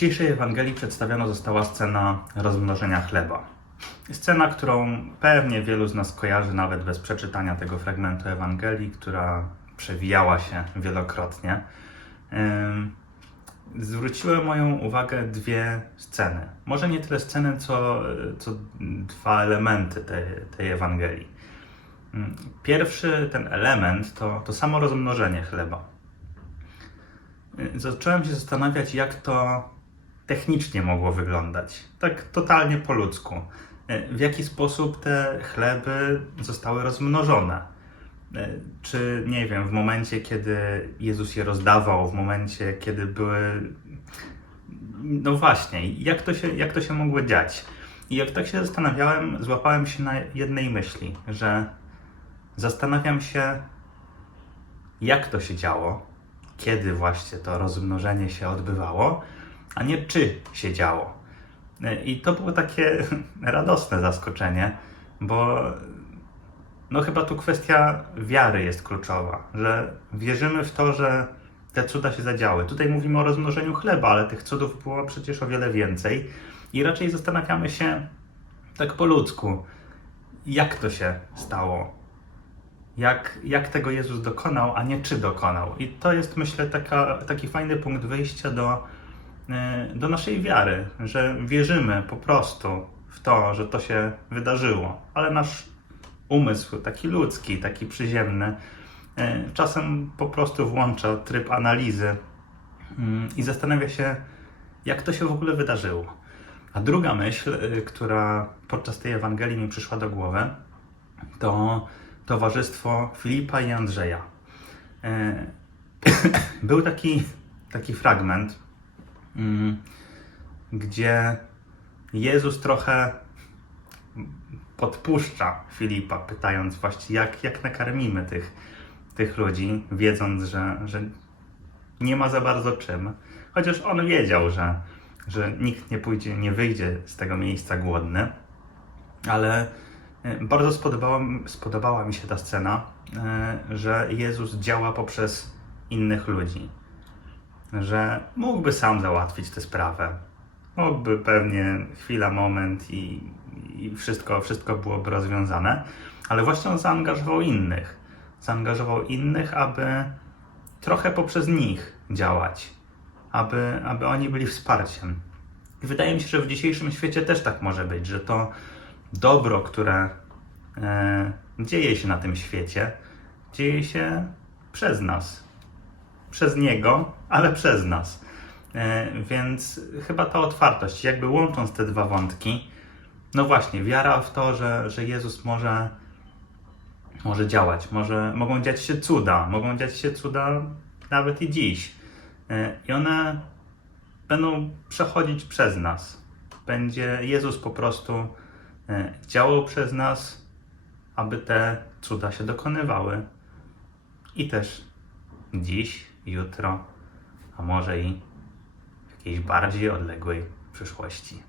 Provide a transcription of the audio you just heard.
dzisiejszej Ewangelii przedstawiona została scena rozmnożenia chleba. Scena, którą pewnie wielu z nas kojarzy nawet bez przeczytania tego fragmentu Ewangelii, która przewijała się wielokrotnie. Zwróciły moją uwagę dwie sceny. Może nie tyle sceny, co, co dwa elementy tej, tej Ewangelii. Pierwszy ten element to, to samo rozmnożenie chleba. Zacząłem się zastanawiać, jak to technicznie mogło wyglądać. Tak totalnie po ludzku. Y, W jaki sposób te chleby zostały rozmnożone. Y, Czy, nie wiem, w momencie, kiedy Jezus je rozdawał, w momencie, kiedy były. No właśnie, jak to się, jak to się mogło dziać? I jak tak się zastanawiałem, złapałem się na jednej myśli, że zastanawiam się, jak to się działo, kiedy właśnie to rozmnożenie się odbywało, a nie czy się działo. I to było takie radosne zaskoczenie, bo no chyba tu kwestia wiary jest kluczowa, że wierzymy w to, że te cuda się zadziały. Tutaj mówimy o rozmnożeniu chleba, ale tych cudów było przecież o wiele więcej i raczej zastanawiamy się tak po ludzku, jak to się stało, jak, jak tego Jezus dokonał, a nie czy dokonał. I to jest, myślę, taka, taki fajny punkt wyjścia do, e, do naszej wiary, że wierzymy po prostu w to, że to się wydarzyło, ale nasz umysł, taki ludzki, taki przyziemny, e, czasem po prostu włącza tryb analizy mm, i zastanawia się, jak to się w ogóle wydarzyło. A druga myśl, e, która podczas tej Ewangelii mi przyszła do głowy, to towarzystwo Filipa i Andrzeja. E, Był taki, taki fragment, gdzie Jezus trochę podpuszcza Filipa, pytając właśnie, jak, jak nakarmimy tych, tych ludzi, wiedząc, że, że nie ma za bardzo czym. Chociaż on wiedział, że, że nikt nie pójdzie, nie wyjdzie z tego miejsca głodny, ale e, bardzo spodobała, spodobała mi się ta scena, e, że Jezus działa poprzez innych ludzi. Że mógłby sam załatwić tę sprawę. Mógłby pewnie chwila, moment i, i wszystko, wszystko byłoby rozwiązane, ale właśnie on zaangażował innych. Zaangażował innych, aby trochę poprzez nich działać, aby, aby oni byli wsparciem. I wydaje mi się, że w dzisiejszym świecie też tak może być, że to dobro, które e, dzieje się na tym świecie, dzieje się przez nas. Przez Niego, ale przez nas. E, więc chyba ta otwartość, jakby łącząc te dwa wątki, no właśnie, wiara w to, że, że Jezus może, może działać, może, mogą dziać się cuda, mogą dziać się cuda nawet i dziś. E, I one będą przechodzić przez nas. Będzie Jezus po prostu e, działał przez nas, aby te cuda się dokonywały. I też dziś, jutro, a może i w jakiejś bardziej odległej przyszłości.